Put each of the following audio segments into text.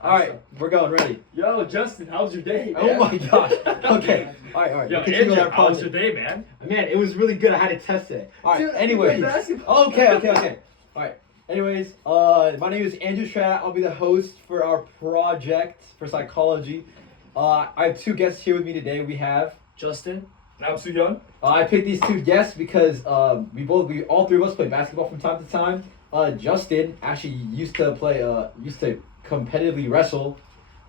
All right, we're going. Ready? Yo, Justin, how's your day? Oh my gosh. Okay. All right. Yo, Continue with Andrew, our how's your project. day, man? Man, it was really good. I had to test it. All right. Dude, Anyways. basketball. Okay. All right. Anyways, my name is Andrew Strat. I'll be the host for our project for psychology. I have two guests here with me today. We have. Justin, and I'm Suyeon. I picked these two guests because we all three of us play basketball from time to time. Justin actually used to competitively wrestle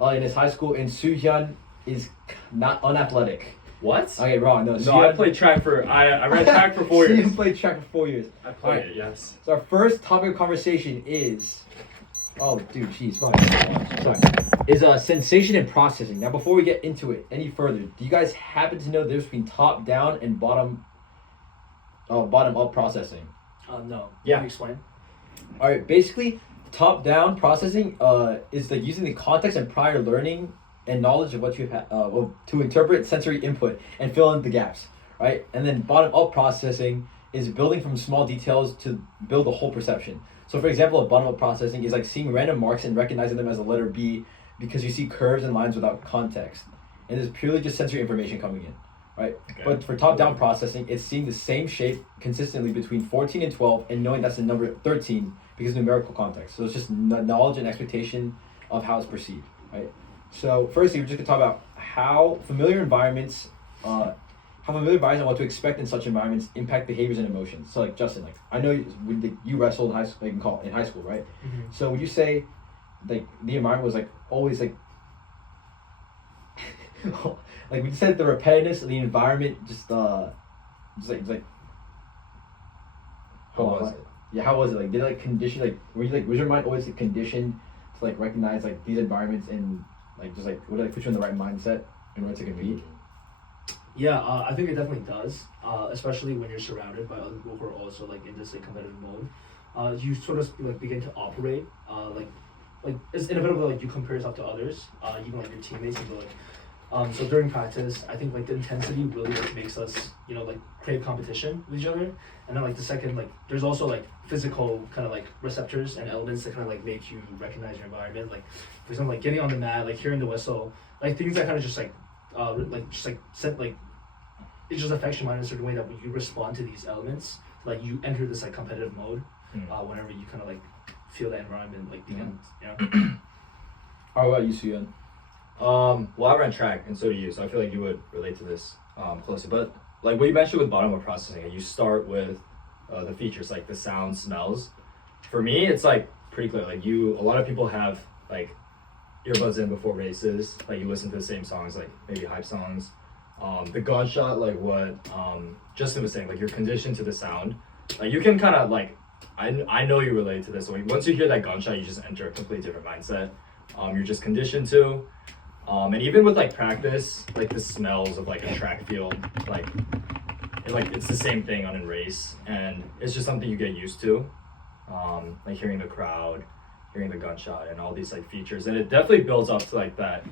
in his high school, and Suhyun is not unathletic. What? Okay, wrong. No, I played track for. I ran track for 4 years. Suhyun played track for 4 years. I played Alright. it, yes. So our first topic of conversation is, is sensation and processing. Now, before we get into it any further, do you guys happen to know the difference between top down and bottom up processing? No. Yeah. Can you explain? All right, basically, top down processing is like using the context and prior learning and knowledge of what you have to interpret sensory input and fill in the gaps, right? And then bottom up processing is building from small details to build a whole perception. So, for example, bottom up processing is like seeing random marks and recognizing them as a letter B because you see curves and lines without context, and it's purely just sensory information coming in, right? Okay. But for top down processing, it's seeing the same shape consistently between 14 and 12 and knowing that's the number 13 because of numerical context. So it's just knowledge and expectation of how it's perceived, right? So firstly, we're just gonna talk about how familiar environments and what to expect in such environments impact behaviors and emotions. So like Justin, like I know you wrestled in high school, in high school, right? Mm-hmm. So would you say like the environment was like always like like we said the repetitiveness of the environment just like How was it? Yeah, how was it? Like did it like condition like was your mind always like, conditioned to like recognize like these environments and like just like would it like put you in the right mindset in order to compete? Yeah, I think it definitely does. Especially when you're surrounded by other people who are also like in this like competitive mode. You sort of like begin to operate like it's inevitable like you compare yourself to others, even like your teammates and so during practice, I think like the intensity really like makes us, like crave competition with each other. And then like the second, like there's also like physical kind of like receptors and elements that kind of like make you recognize your environment. Like for example, like getting on the mat, like hearing the whistle, like things that kind of just like set like it just affects your mind in a certain way that when you respond to these elements, like you enter this like competitive mode whenever you kind of like feel that environment like begins. How about you, Suyeon? Well, I ran track, and so do you, so I feel like you would relate to this closely. But like what you mentioned with bottom-up processing, you start with the features like the sound, smells. For me, it's like pretty clear. Like a lot of people have like earbuds in before races. Like you listen to the same songs, like maybe hype songs. The gunshot, like what Justin was saying, like you're conditioned to the sound. Like you can kind of like, I know you relate to this. So once you hear that gunshot, you just enter a completely different mindset. You're just conditioned to. And even with like practice, like the smells of like a track field, like it's the same thing on a race, and it's just something you get used to. Like hearing the crowd, hearing the gunshot, and all these like features, and it definitely builds up to like that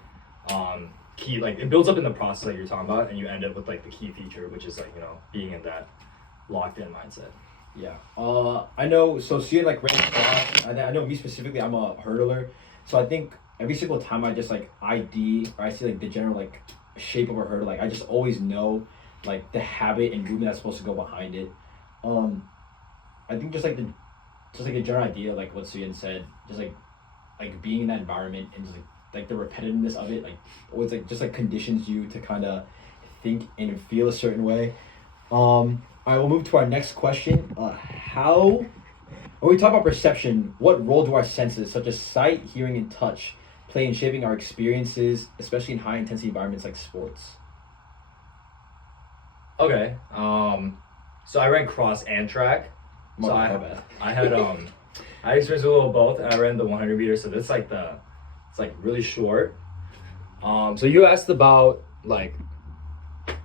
key. Like it builds up in the process that you're talking about, and you end up with like the key feature, which is like being in that locked in mindset. Yeah. I know. So seeing like ran cross, I know me specifically. I'm a hurdler, so I think every single time I just like ID or I see like the general like shape of a hurdle, like I just always know like the habit and movement that's supposed to go behind it. I think just like a general idea like what Suyeon said, just like being in that environment and just like the repetitiveness of it, like always like just like conditions you to kind of think and feel a certain way. I will move to our next question. When we talk about perception, what role do our senses, such as sight, hearing, and touch, play in shaping our experiences, especially in high-intensity environments like sports? Okay. So I ran cross and track. So I had I experienced a little of both, and I ran the 100 meters. So it's like really short. So you asked about like,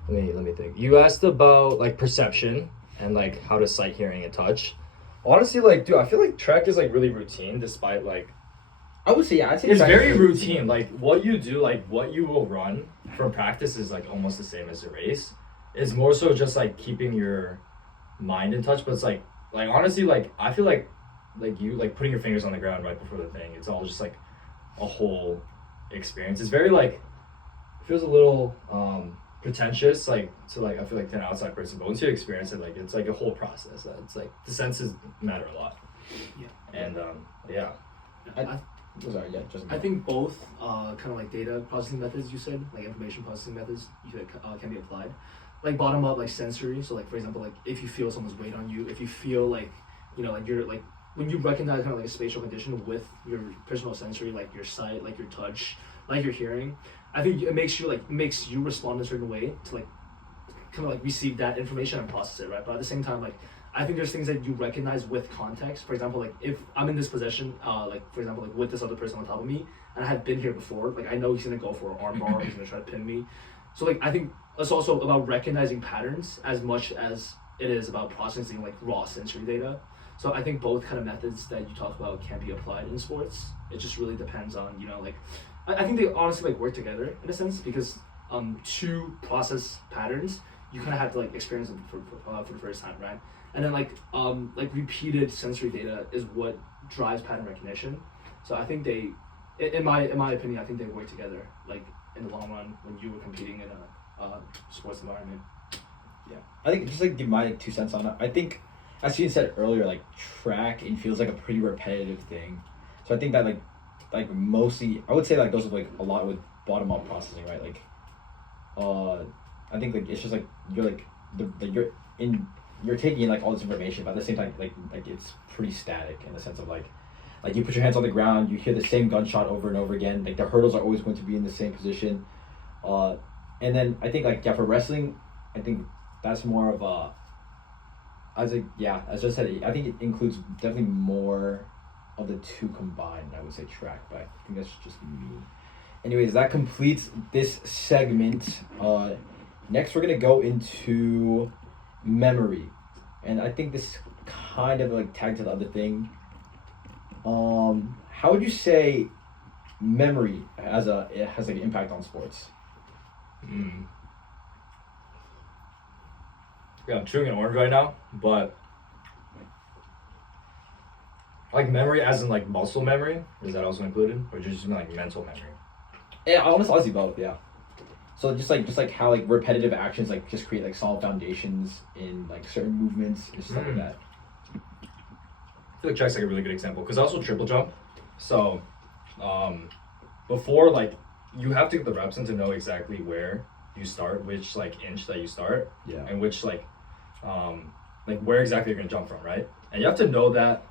let me think. You asked about like perception and like how to sight, hearing, and touch. Honestly, like, dude, I feel like track is like really routine, despite like. I would say yeah. I'd say it's track very is routine. Like what you do, like what you will run from practice is like almost the same as the race. It's more so just like keeping your mind in touch, but it's like honestly, like I feel like you like putting your fingers on the ground right before the thing. It's all just like a whole experience. It's very like it feels a little pretentious, like to like I feel like to an outside person, but once you experience it, like it's like a whole process. It's like the senses matter a lot. Yeah. And yeah. Sorry, yeah, just I think both kind of like data processing methods you said, like information processing methods, you said, can be applied. Like bottom up, like sensory. So like for example, like if you feel someone's weight on you, if you feel like like you're like when you recognize kind of like a spatial condition with your personal sensory, like your sight, like your touch, like your hearing, I think it makes you respond in a certain way to like kind of like receive that information and process it, right? But at the same time, like I think there's things that you recognize with context. For example, like if I'm in this position, like for example, like with this other person on top of me, and I have been here before, like I know he's gonna go for an arm bar, he's gonna try to pin me. So like I think it's also about recognizing patterns as much as it is about processing like raw sensory data. So I think both kind of methods that you talk about can be applied in sports. It just really depends on like I think they honestly like work together in a sense because to process patterns you kind of have to like experience them for the first time, right? And then like repeated sensory data is what drives pattern recognition. So I think they, in my opinion, I think they work together. Like in the long run, when you were competing in a sports environment. Yeah, I think just like give my 2 cents on it. I think, as you said earlier, like track and feels like a pretty repetitive thing. So I think that like mostly I would say like goes with like a lot with bottom up processing, right? Like, I think like it's just like you're like you're taking in like all this information, but at the same time like it's pretty static in the sense of like you put your hands on the ground, you hear the same gunshot over and over again. Like the hurdles are always going to be in the same position, and then I think like for wrestling, I think that's more of a. As I just said, I think it includes definitely more of the two combined. I would say track, but I think that's just me. Anyways, that completes this segment. Next, we're gonna go into memory, and I think this kind of like tagged to the other thing. How would you say memory has like an impact on sports? Yeah, I'm chewing an orange right now, but like memory as in like muscle memory, is that also included? Or just like mental memory? Yeah, honestly both. Yeah. So just like how like repetitive actions like just create like solid foundations in like certain movements and stuff like that. I feel like track's like a really good example because also triple jump. So, before like you have to get the reps in to know exactly where you start, which like inch that you start, Yeah. and which like where exactly you're gonna jump from, right? And you have to know that.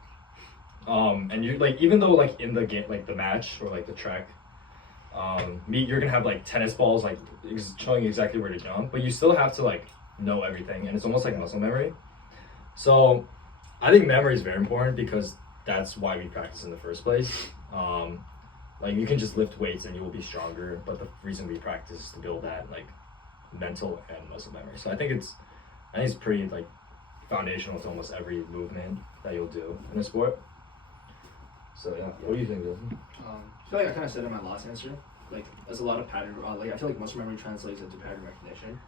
And you like even though like in the game, like the match or like the track, you're gonna have like tennis balls like showing you exactly where to jump, but you still have to like know everything, and it's almost like muscle memory. So, I think memory is very important because that's why we practice in the first place. Like you can just lift weights and you will be stronger, but the reason we practice is to build that like mental and muscle memory. So I think it's pretty like foundational to almost every movement that you'll do in a sport. So yeah, what do you think, Justin? I feel like I kind of said in my last answer, like there's a lot of pattern, like I feel like muscle memory translates into pattern recognition.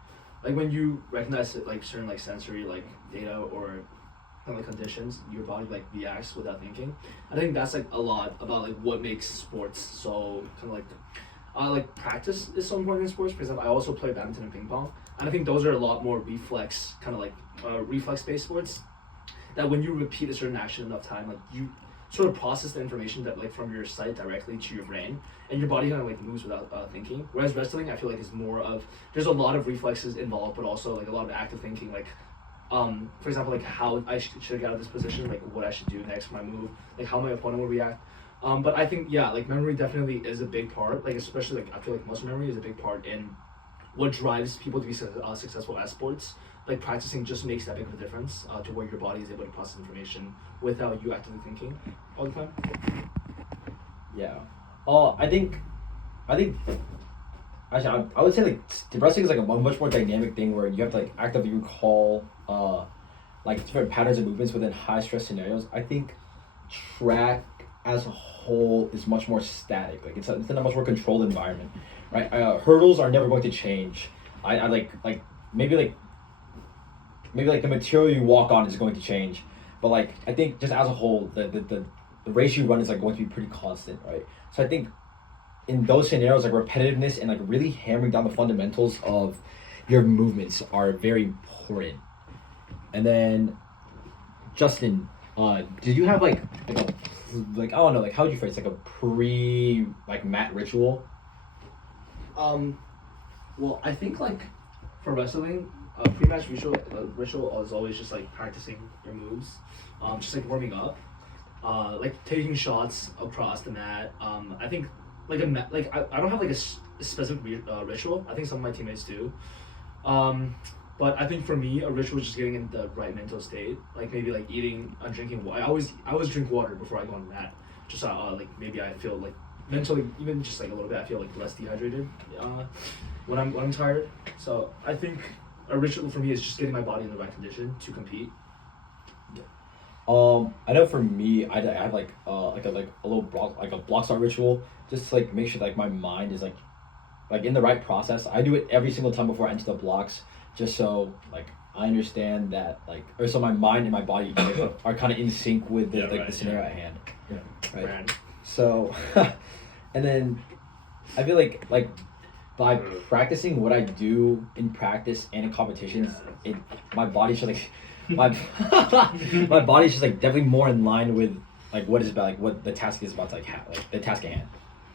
Like when you recognize it, like certain like sensory like data or kind of like conditions, your body like reacts without thinking. I think that's like a lot about like what makes sports so kind of like practice is so important in sports. For example, I also play badminton and ping pong, and I think those are a lot more reflex kind of like reflex based sports. That when you repeat a certain action enough time, like you sort of process the information that like from your sight directly to your brain, and your body kind of like moves without thinking. Whereas wrestling, I feel like is more of there's a lot of reflexes involved, but also like a lot of active thinking. Like, for example, like how I should get out of this position, like what I should do next for my move, like how my opponent will react. But I think like memory definitely is a big part. Like especially like I feel like muscle memory is a big part in what drives people to be successful at sports. Like practicing just makes that big of a difference to where your body is able to process information without you actively thinking all the time. Yeah. I think actually I would say like wrestling is like a much more dynamic thing where you have to like actively recall like different patterns and movements within high stress scenarios. I think track as a whole is much more static. Like it's in a much more controlled environment, right? Hurdles are never going to change. I maybe the material you walk on is going to change, but like I think just as a whole the race you run is like going to be pretty constant, right? So I think in those scenarios, like repetitiveness and like really hammering down the fundamentals of your movements are very important. And then, Justin, did you have like a like I don't know, like how would you phrase like a pre like mat ritual? Well, I think like for wrestling, pre-match ritual is always just like practicing your moves, just like warming up, like taking shots across the mat. I think like I don't have like a specific ritual. I think some of my teammates do. But I think for me, a ritual is just getting in the right mental state. Like maybe like eating and drinking water. I always drink water before I go on the mat. Just like maybe I feel like mentally, even just like a little bit, I feel like less dehydrated when I'm tired. So I think a ritual for me is just getting my body in the right condition to compete. I know for me, I have like a little block start ritual, just to like make sure like my mind is like in the right process. I do it every single time before I enter the blocks, just so like I understand that like, or so my mind and my body are kind of in sync with the scenario at hand. Yeah. Right. Brand. So, and then I feel like by practicing what I do in practice and in competitions, my body's just like my body's just like definitely more in line with like what is about like what the task is about to like have like the task at hand.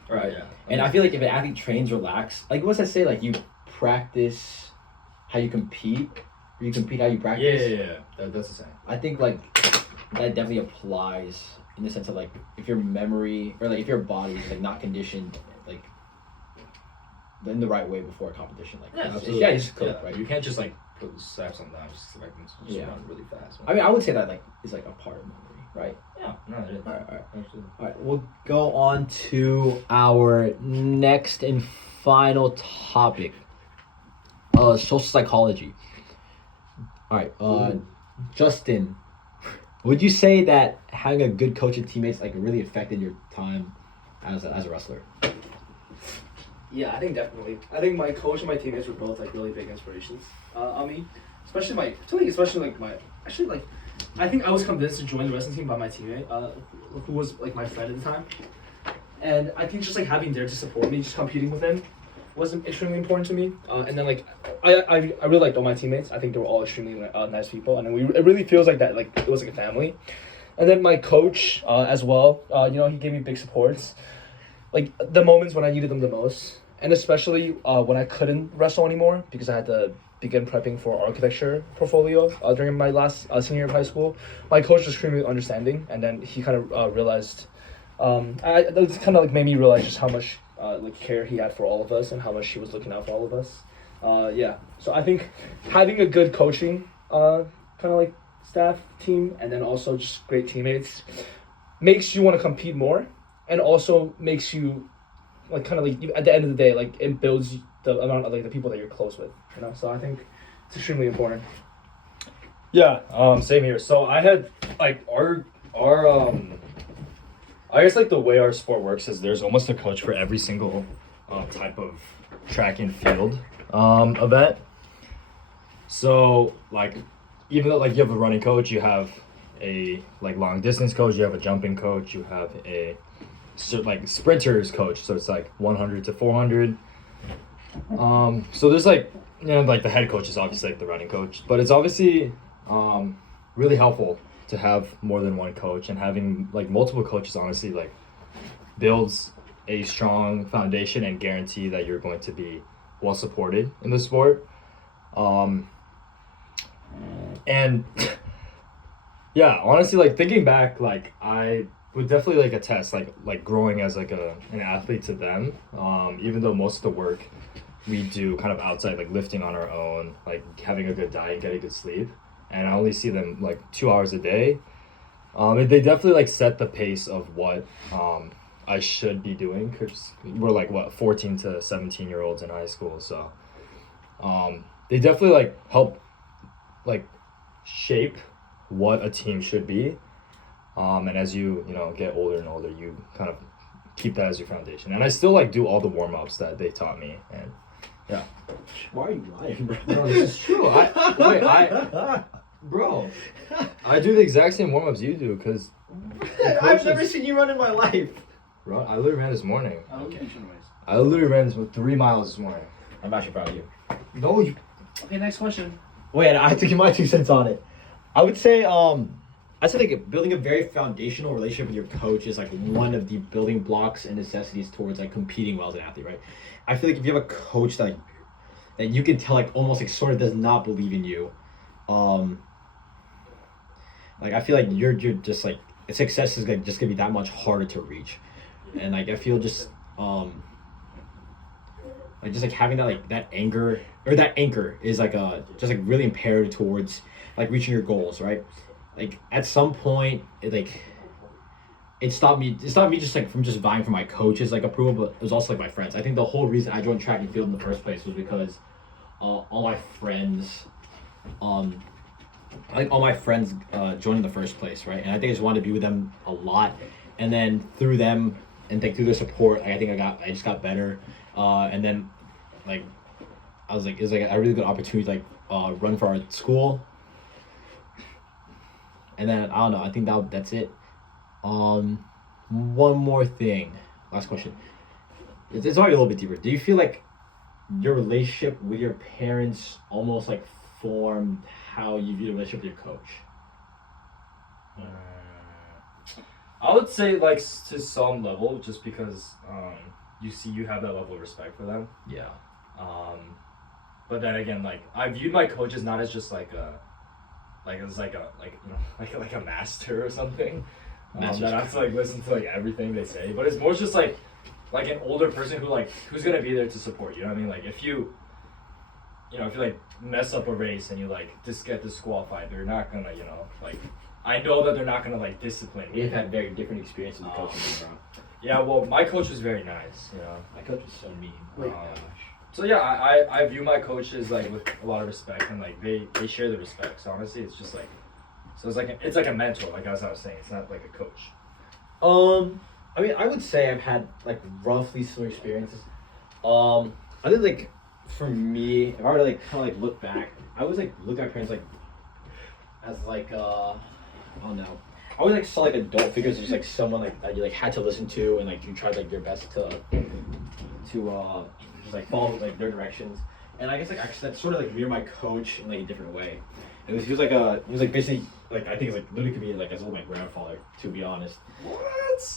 Right. Yeah. And I feel like if an athlete trains relaxed, like what's that say? Like you practice how you compete, or you compete how you practice. Yeah. That's the same. I think like that definitely applies in the sense of like if your memory or like if your body is like not conditioned like in the right way before a competition, like Absolutely. yeah, it's cool, right? You can't just like slap something down, just expect them to just run really fast. I mean, I would say that like is like a part of memory, right? Yeah, no, it is. All right. Absolutely. All right, we'll go on to our next and final topic. Social psychology. All right, Justin, would you say that having a good coach and teammates like really affected your time as a wrestler? Yeah, I think definitely. I think my coach and my teammates were both like really big inspirations on me, especially I think I was convinced to join the wrestling team by my teammate, who was like my friend at the time, and I think just like having there to support me, just competing with him, was extremely important to me. And then like I really liked all my teammates. I think they were all extremely nice people, and then it really feels like that, like it was like a family. And then my coach as well, he gave me big supports, like the moments when I needed them the most, and especially when I couldn't wrestle anymore because I had to begin prepping for architecture portfolio during my last senior year of high school. My coach was extremely understanding, and then he kind of realized, it kind of like made me realize just how much like care he had for all of us and how much he was looking out for all of us. So I think having a good coaching kind of like staff team and then also just great teammates makes you want to compete more, and also makes you like kind of like at the end of the day, like it builds the amount of like the people that you're close with, so I think it's extremely important. Yeah, same here. So I had like our I guess like the way our sport works is there's almost a coach for every single type of track and field event. So like even though like you have a running coach, you have a like long distance coach, you have a jumping coach, you have a like sprinters coach, so it's like 100 to 400. So there's like like the head coach is obviously like the running coach, but it's obviously really helpful to have more than one coach, and having like multiple coaches honestly like builds a strong foundation and guarantee that you're going to be well supported in the sport. And yeah, honestly, like thinking back, like I would definitely like attest like growing as like an athlete to them, even though most of the work we do kind of outside, like lifting on our own, like having a good diet, getting good sleep, and I only see them like 2 hours a day. They definitely like set the pace of what I should be doing, because we're like 14 to 17-year-olds in high school, so they definitely like help like shape what a team should be, and as you get older and older, you kind of keep that as your foundation. And I still like do all the warm-ups that they taught me, and yeah. Why are you lying, bro? No, this is true. Bro, I do the exact same warm-ups you do, because I've never seen you run in my life. Run. I literally ran this morning. Okay. I literally ran 3 miles this morning. I'm actually proud of you. No, you. Okay, next question. Wait, I have to give my 2 cents on it. I would say, I said like building a very foundational relationship with your coach is like one of the building blocks and necessities towards like competing well as an athlete, right? I feel like if you have a coach that you can tell like almost like sort of does not believe in you, like I feel like you're just like success is like just gonna be that much harder to reach, and like I feel just like just like having that like that anger or that anchor is like just like really imperative towards like reaching your goals, right? Like at some point it stopped me just like from just vying for my coach's like approval, but it was also like my friends. I think the whole reason I joined track and field in the first place was because all my friends joined in the first place, right? And I think I just wanted to be with them a lot, and then through them and through their support, I think I just got better, and then like I was like it was like a really good opportunity to like run for our school, and then I don't know, I think that's it. One more thing, last question. It's already a little bit deeper. Do you feel like your relationship with your parents almost like formed how you view the relationship with your coach? I would say like to some level, just because you have that level of respect for them. Yeah. But then again, like I viewed my coaches not as just like a master or something. That I have to like listen to like everything they say, but it's more just like an older person who's gonna be there to support you. You know what I mean? Like if you like mess up a race and you like just get disqualified, they're not gonna like I know that they're not gonna like discipline me. We've had very different experiences with coaching, bro. Yeah, well, my coach was very nice. My coach was so mean. Wait. So yeah, I view my coaches like with a lot of respect, and like they share the respect. So honestly, it's just like, so it's like a mentor, like as I was saying. It's not like a coach. I mean, I would say I've had like roughly similar experiences. I think like for me, if I were to like kind of like look back, I was like look at my parents like as like I don't know. I always like saw like adult figures as just like someone like that you like had to listen to, and like you tried like your best to just like follow like their directions. And I guess like actually that sort of like mirrored my coach in like a different way. He was basically like I think it's like literally could be like as old as my grandfather, to be honest. What?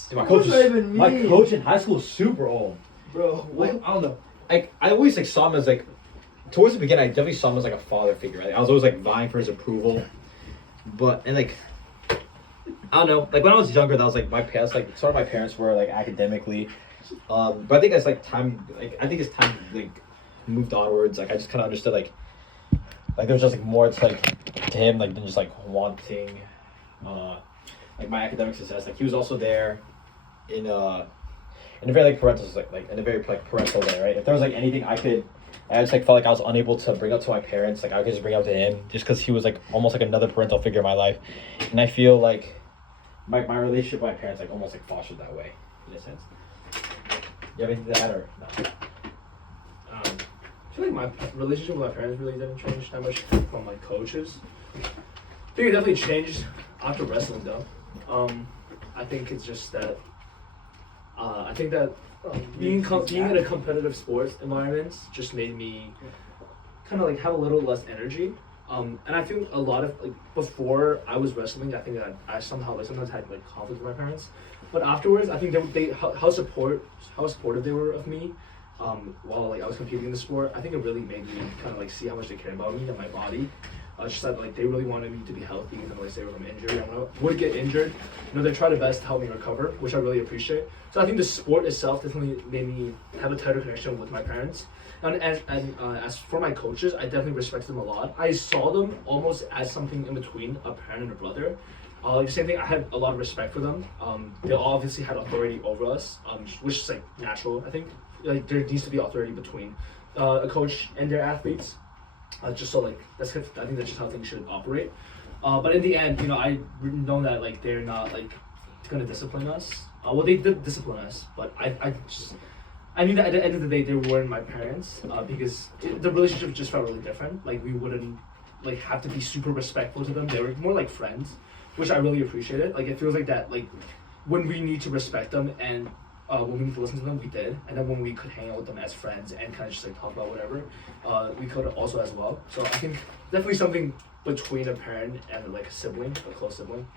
Dude, my What coach does that even my mean? coach in high school is super old. Bro, Like I don't know. Like I always like saw him as like towards the beginning I definitely saw him as like a father figure. Right? I was always like vying for his approval. But and like I don't know, like when I was younger that was like my parents like sort of my parents were like academically. But I think as like time as time like moved onwards, like I just kinda understood like there was just like more to like to him like than just like wanting like my academic success. Like he was also there in a very like parental like in a very like parental way, right? If there was like anything I just like felt like I was unable to bring up to my parents, like I could just bring up to him just because he was like almost like another parental figure in my life. And I feel like my relationship with my parents like almost like fostered that way in a sense. You have anything to add or no? I feel like my relationship with my parents really didn't change that much from my coaches. I think it definitely changed after wrestling though. I think it's just that I think that being in a competitive sports environment just made me kind of like have a little less energy. And I feel a lot of like before I was wrestling, I think that I somehow like sometimes had like conflict with my parents, but afterwards I think they how supportive they were of me. While like I was competing in the sport, I think it really made me kind of like see how much they cared about me and my body. Just that like they really wanted me to be healthy, even though like say I'm injured. And when I would get injured, they tried their best to help me recover, which I really appreciate. So I think the sport itself definitely made me have a tighter connection with my parents. And as for my coaches, I definitely respected them a lot. I saw them almost as something in between a parent and a brother. Like the same thing, I had a lot of respect for them. They obviously had authority over us, which is like natural. I think like there needs to be authority between a coach and their athletes. Just so like I think that's just how things should operate. But in the end, I know that like they're not like gonna discipline us. Well, they did discipline us, but I knew that at the end of the day they weren't my parents because the relationship just felt really different. Like we wouldn't like have to be super respectful to them. They were more like friends, which I really appreciated. Like it feels like that like when we need to respect them and when we need to listen to them, we did, and then when we could hang out with them as friends and kind of just like talk about whatever, we could also as well. So I think definitely something between a parent and like a sibling, a close sibling.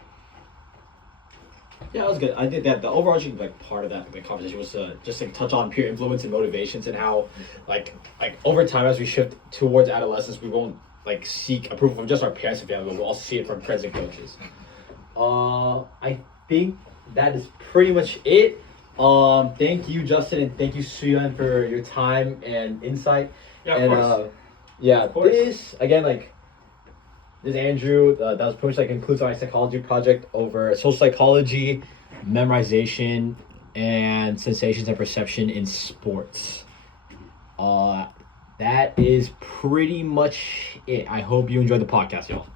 Yeah, that was good. I think that the overarching like part of that the conversation was to just like touch on peer influence and motivations and how like over time as we shift towards adolescence, we won't like seek approval from just our parents and family, but we'll also see it from friends and coaches. I think that is pretty much it. Thank you, Justin, and thank you, Suyun, for your time and insight. Yeah, of and course. yeah, Of course. this again like. This is Andrew. That was pretty much like concludes our psychology project over social psychology, memorization, and sensations and perception in sports. That is pretty much it. I hope you enjoyed the podcast, y'all.